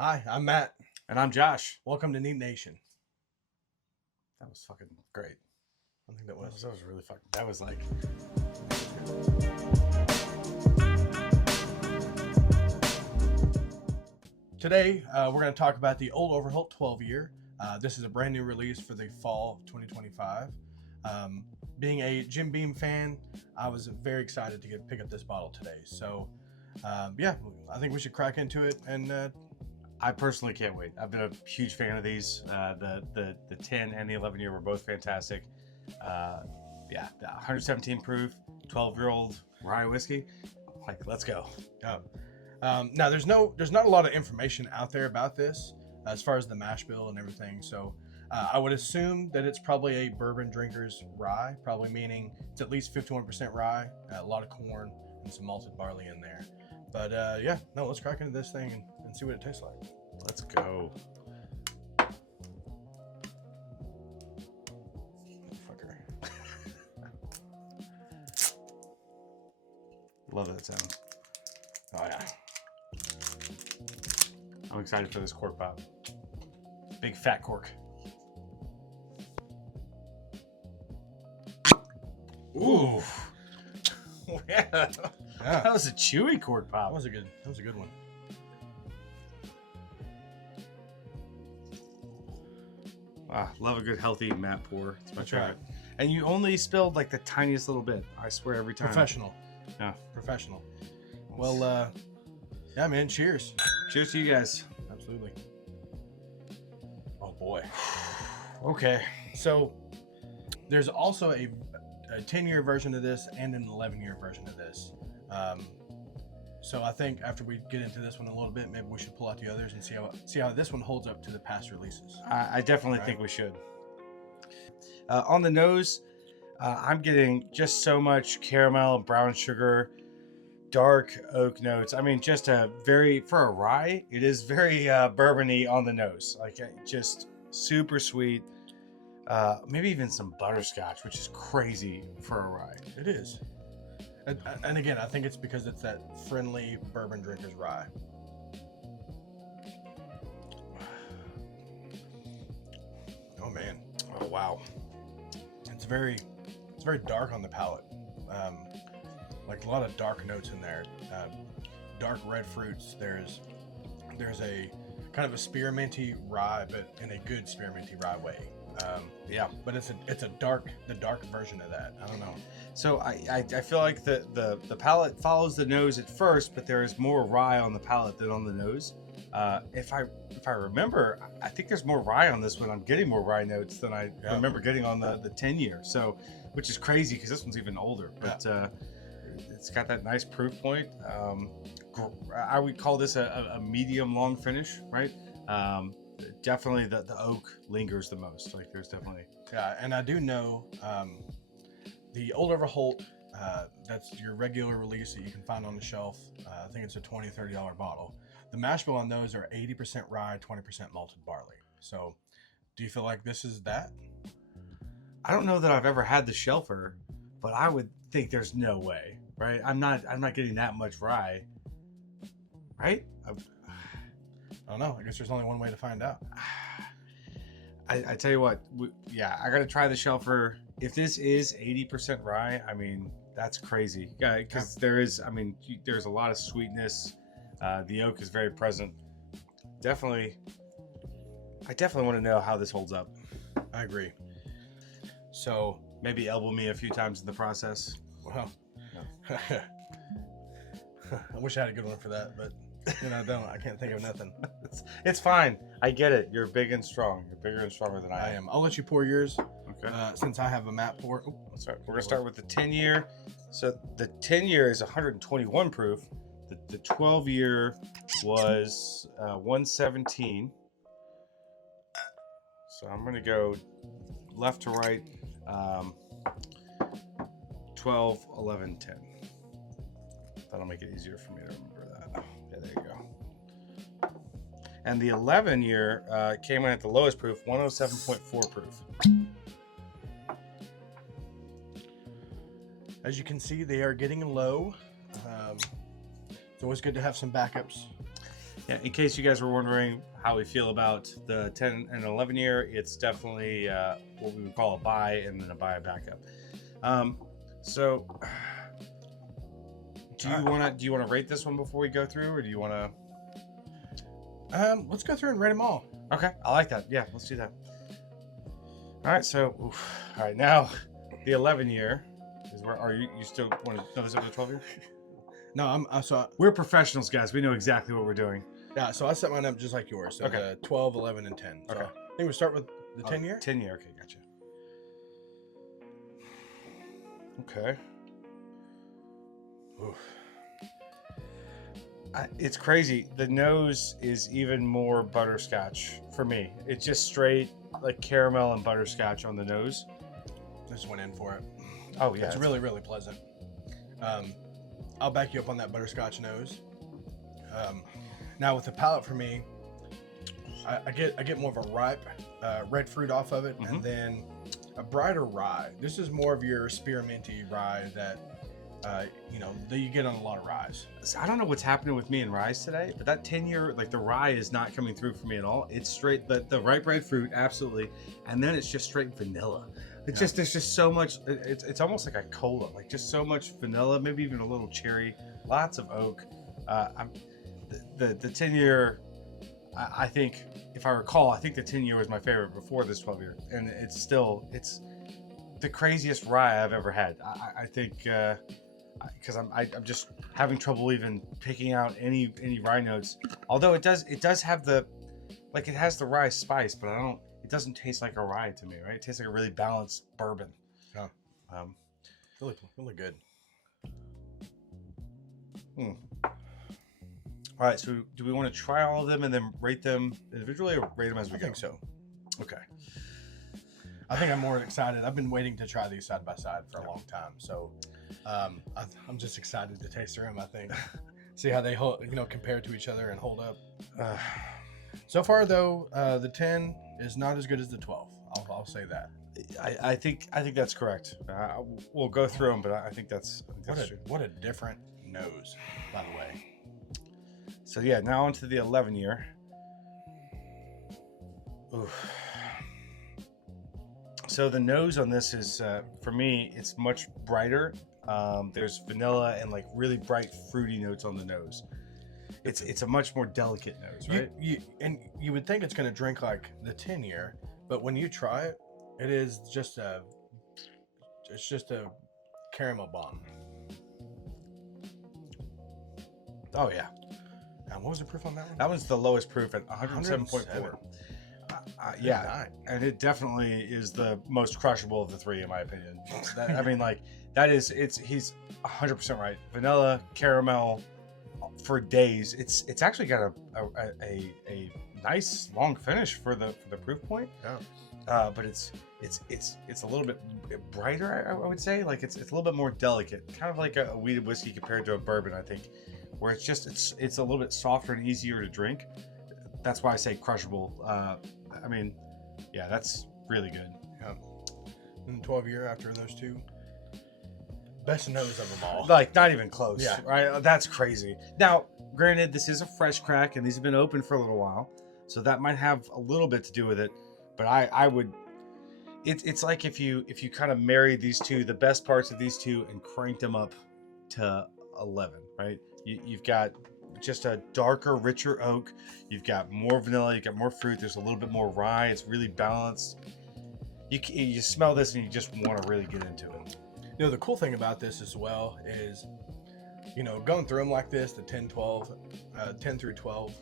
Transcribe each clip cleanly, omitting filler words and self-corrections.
Hi, I'm Matt. And I'm Josh. Welcome to Neat Nation. That was fucking great. I think that was. That was really fucking. That was like. Today, we're going to talk about the Old Overholt 12 year. This is a brand new release for the fall of 2025. Being a Jim Beam fan, I was very excited to pick up this bottle today. So, yeah, I think we should crack into it. And I personally can't wait. I've been a huge fan of these. The 10 and the 11 year were both fantastic. Yeah, the 117 proof, 12-year-old rye whiskey. Like, let's go. Now, there's not a lot of information out there about this as far as the mash bill and everything. So I would assume that it's probably a bourbon drinker's rye, probably meaning it's at least 51% rye, a lot of corn, and some malted barley in there. But yeah, no, let's crack into this thing and see what it tastes like. Let's go. Fucker. Love that sound. Oh yeah. I'm excited for this cork pop. Big fat cork. Ooh. Yeah. That was a chewy cork pop. That was a good one. Ah, love a good healthy matte pour. It's my That's favorite. right. And you only spilled like the tiniest little bit. I swear every time. Professional. Yeah. Professional. Well, yeah, man. Cheers. Cheers to you guys. Absolutely. Oh boy. Okay. So there's also a 10-year version of this and an 11-year version of this. So I think after we get into this one a little bit, maybe we should pull out the others and see how this one holds up to the past releases. I definitely think we should. On the nose, I'm getting just so much caramel, brown sugar, dark oak notes. I mean, just for a rye, it is very bourbony on the nose. Like just super sweet. Maybe even some butterscotch, which is crazy for a rye. It is. And again, I think it's because it's that friendly bourbon drinker's rye. Oh man. Oh wow. It's very dark on the palate. Like a lot of dark notes in there. Dark red fruits. There's a kind of a spearminty rye, but in a good spearminty rye way. Yeah, but it's the dark version of that. I don't know. So I feel like the palate follows the nose at first, but there is more rye on the palate than on the nose. If I remember, I think there's more rye on this one. I'm getting more rye notes than I remember getting on the 10 year. So, which is crazy because this one's even older. But it's got that nice proof point. I would call this a medium long finish, right? Definitely the oak lingers the most. Like there's definitely and I do know the Old Overholt, that's your regular release that you can find on the shelf. I think it's a $20-$30 bottle. The mash bill on those are 80% rye, 20% malted barley. So do you feel like this is that? I don't know that I've ever had the shelfer, but I would think there's no way, right? I'm not getting that much rye, right? I don't know. I guess there's only one way to find out. I tell you what, I got to try the shelfer. If this is 80% rye, I mean, that's crazy. Yeah, because there's a lot of sweetness. The oak is very present. I definitely want to know how this holds up. I agree. So maybe elbow me a few times in the process. Well, I wish I had a good one for that, but I don't. I can't think of nothing. It's fine. I get it. You're big and strong. You're bigger and stronger than I am. I'll let you pour yours. Okay. Since I have a matte pour. Oh, that's right. We're gonna start with the 10 year. So the 10 year is 121 proof. The 12 year was 117. So I'm gonna go left to right. 12, 11, 10. That'll make it easier for me to remember that. Yeah, there you go. And the 11 year came in at the lowest proof, 107.4 proof. As you can see, they are getting low. It's always good to have some backups. Yeah, in case you guys were wondering how we feel about the 10 and 11 year, it's definitely what we would call a buy and then a buy backup. So, do you want to rate this one before we go through, or do you want to? Let's go through and rate them all. Okay, I like that. Yeah, let's do that. All right, so all right, now the 11 year is where are you still want to know this over the 12 year? No, we're professionals, guys. We know exactly what we're doing. Yeah, so I set mine up just like yours. So okay. The 12, 11, and 10. So okay. I think we'll start with the 10 year. 10 year. Okay, gotcha. Okay. Oof. It's crazy. The nose is even more butterscotch for me. It's just straight like caramel and butterscotch on the nose. Just went in for it. Oh yeah, it's really, really pleasant. I'll back you up on that butterscotch nose. Now with the palate for me, I get more of a ripe red fruit off of it, and then a brighter rye. This is more of your spearminty rye that that you get on a lot of ryes. So I don't know what's happening with me and ryes today, but that 10 year, like the rye is not coming through for me at all. It's straight the ripe red fruit, absolutely, and then it's just straight vanilla. It's just there's just so much. It's almost like a cola, like just so much vanilla, maybe even a little cherry, lots of oak. The 10 year, I think, if I recall, I think the 10 year was my favorite before this 12 year, and it's the craziest rye I've ever had. I think because I'm just having trouble even picking out any rye notes. Although it does have it has the rye spice, but it doesn't taste like a rye to me, right? It tastes like a really balanced bourbon. Yeah. Really, really good. All right, so do we want to try all of them and then rate them individually, or rate them as we go? I think so. Okay. I think I'm more excited. I've been waiting to try these side by side for a long time, so I'm just excited to taste them. I think, see how they compare to each other and hold up. So far, though, the 10 is not as good as the 12. I'll say that. I think that's correct. We'll go through them, but I think that's true. What a different nose, by the way. So yeah, now onto the 11 year. Oof. So the nose on this is, for me, it's much brighter. There's vanilla and like really bright fruity notes on the nose. It's a much more delicate nose, right? You would think it's going to drink like the 10 year, but when you try it, it is just a caramel bomb. Oh yeah. And what was the proof on that one? That one's the lowest proof at 107.4. Yeah, and it definitely is the most crushable of the three, in my opinion. I mean, like he's 100% right. Vanilla, caramel, for days. It's actually got a nice long finish for the proof point. Yeah. But it's a little bit brighter, I would say. Like it's a little bit more delicate, kind of like a wheated whiskey compared to a bourbon, I think, where it's a little bit softer and easier to drink. That's why I say crushable. I mean, yeah, that's really good. Yeah. And 12 year after those two, best nose of them all. Like not even close. Yeah. Right. That's crazy. Now, granted, this is a fresh crack, and these have been open for a little while, so that might have a little bit to do with it. But I would. It's like if you kind of married these two, the best parts of these two, and cranked them up to 11. Right. You've got just a darker, richer oak. You've got more vanilla. You've got more fruit. There's a little bit more rye. It's really balanced. You smell this and you just want to really get into it. The cool thing about this as well is, going through them like this, the 10 through 12,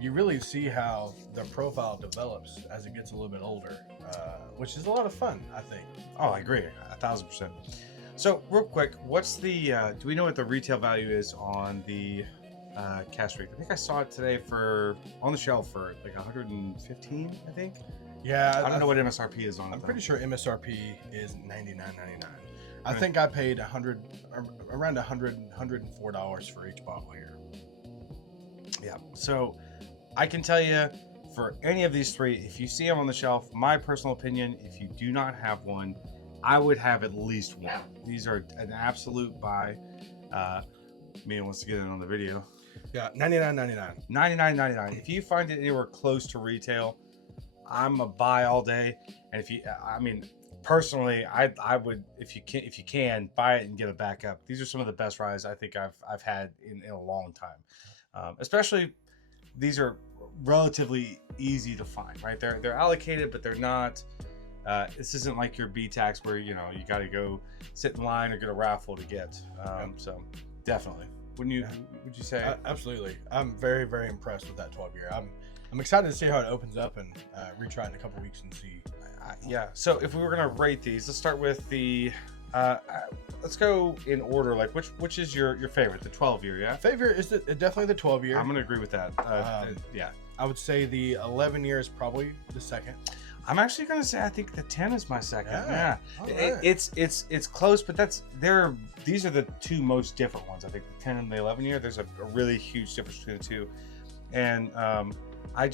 you really see how the profile develops as it gets a little bit older, which is a lot of fun, I think. Oh, I agree, 1,000%. So, real quick, what's the? Do we know what the retail value is on the cask strength? I think I saw it today on the shelf for like 115. I think. Yeah, I don't know what MSRP is on it. I'm pretty sure MSRP is $99.99. I think I paid around $104 for each bottle here. Yeah. So, I can tell you, for any of these three, if you see them on the shelf, my personal opinion, if you do not have one, I would have at least one. These are an absolute buy. Mia wants to get in on the video. Yeah, 99.99. 99.99. If you find it anywhere close to retail, I'm a buy all day. And if you, I mean, personally, I would, if you can buy it and get a backup. These are some of the best ryes I think I've had in a long time. Especially these are relatively easy to find, right? They're allocated, but they're not. This isn't like your B tax where you got to go sit in line or get a raffle to get. So definitely. Would you say? Absolutely. I'm very, very impressed with that 12 year. I'm excited to see how it opens up and retry it in a couple weeks and see. Yeah. So if we were gonna rate these, let's start with the. Let's go in order. Like which is your favorite? The 12 year, yeah. Favorite is definitely the 12 year. I'm gonna agree with that. Yeah. I would say the 11 year is probably the second. I'm actually gonna say I think the 10 is my second. Yeah. Right. It's close, but these are the two most different ones. I think the 10 and the 11 year. There's a really huge difference between the two, and I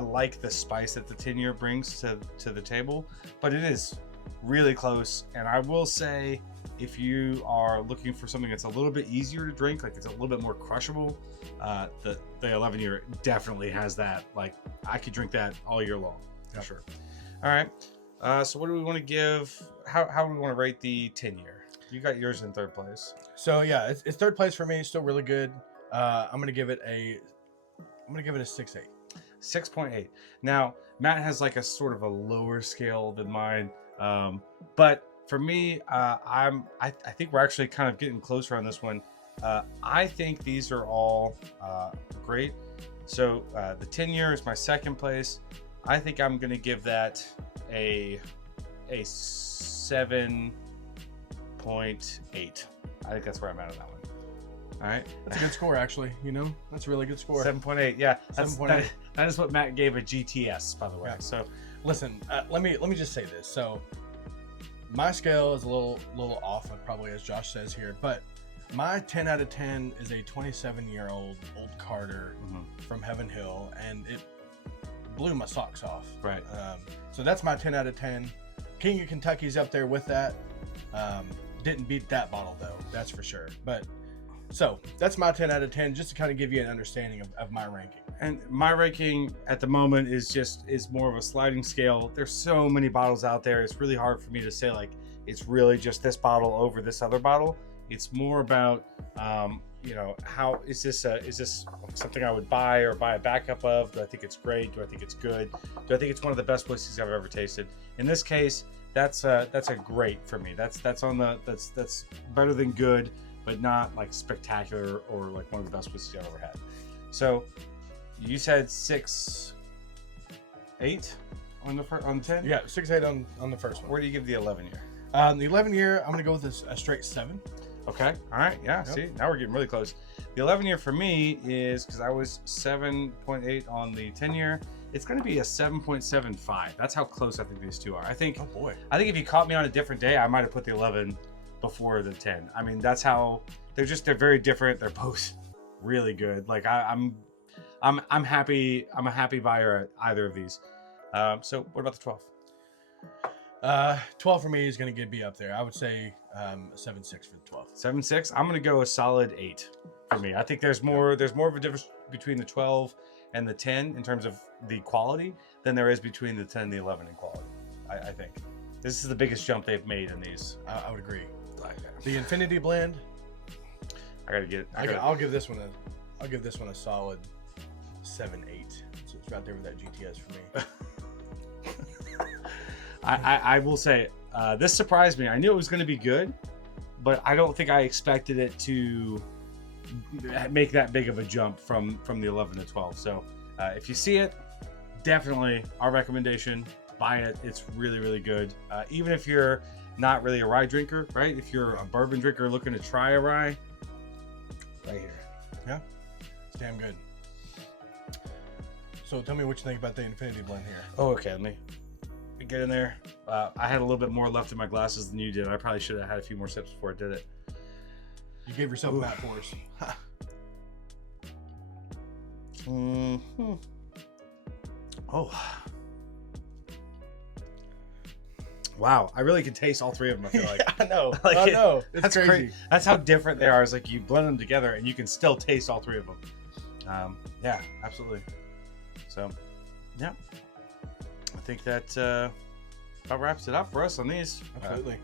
like the spice that the 10 year brings to the table, but it is really close. And I will say, if you are looking for something that's a little bit easier to drink, like it's a little bit more crushable, the 11 year definitely has that. Like I could drink that all year long for sure. All right. So what do we want to give? How do we want to rate the 10 year? You got yours in third place. So yeah, it's third place for me. It's still really good. I'm gonna give it a 6.8. 6.8. Now Matt has like a sort of a lower scale than mine, but for me, I think we're actually kind of getting closer on this one. I think these are all great. So the 10 year is my second place. I think I'm gonna give that a 7.8. I think that's where I'm at on that one. All right, that's a good score, actually. That's a really good score. 7.8. Yeah, 7.8. That is what Matt gave a GTS, by the way. Yeah. So, listen, let me just say this. So, my scale is a little off, probably as Josh says here, but my 10 out of 10 is a 27-year-old Old Carter from Heaven Hill, and it blew my socks off. Right. So that's my 10 out of 10. King of Kentucky's up there with that. Didn't beat that bottle though, that's for sure. But so that's my 10 out of 10, just to kind of give you an understanding of my ranking. And my ranking at the moment is more of a sliding scale. There's so many bottles out there. It's really hard for me to say like it's really just this bottle over this other bottle. It's more about how is this something I would buy or buy a backup of? Do I think it's great? Do I think it's good? Do I think it's one of the best whiskeys I've ever tasted? In this case, that's a great for me. That's better than good, but not like spectacular or like one of the best whiskeys I've ever had. So you said 6.8 on 10? Yeah, 6.8 on the first one. Where do you give the 11 year? The 11 year, I'm gonna go with a straight 7. Okay. All right. Yeah. Yep. See, now we're getting really close. The 11 year for me is, because I was 7.8 on the 10 year, it's going to be a 7.75. That's how close I think these two are. I think. Oh boy. I think if you caught me on a different day, I might have put the 11 before the 10. I mean, that's how they're very different. They're both really good. Like I'm happy. I'm a happy buyer at either of these. So what about the 12? 12 for me is going to be up there. I would say 7.6 for the 12. 7.6. I'm going to go a solid 8 for me. I think there's more of a difference between the 12 and the 10 in terms of the quality than there is between the 10 and the 11 in quality. I think this is the biggest jump they've made in these. I would agree. The Infinity Blend. I gotta get it. I'll give this one a solid 7.8. So it's right there with that GTS for me. I will say this surprised me. I knew it was going to be good, but I don't think I expected it to make that big of a jump from the 11 to 12. So if you see it, definitely our recommendation, buy it. It's really, really good. Even if you're not really a rye drinker, right? If you're a bourbon drinker looking to try a rye, right here. Yeah, it's damn good. So tell me what you think about the Infinity Blend here. Oh, okay. Let me get in there. I had a little bit more left in my glasses than you did. I probably should have had a few more sips before I did it. You gave yourself that force. Oh, Wow, I really can taste all three of them. I feel like. I know. Like I it- know. It's That's crazy. crazy. That's how different they are. It's like you blend them together and you can still taste all three of them. Yeah, absolutely. So, yeah, I think that about wraps it up for us on these. Absolutely.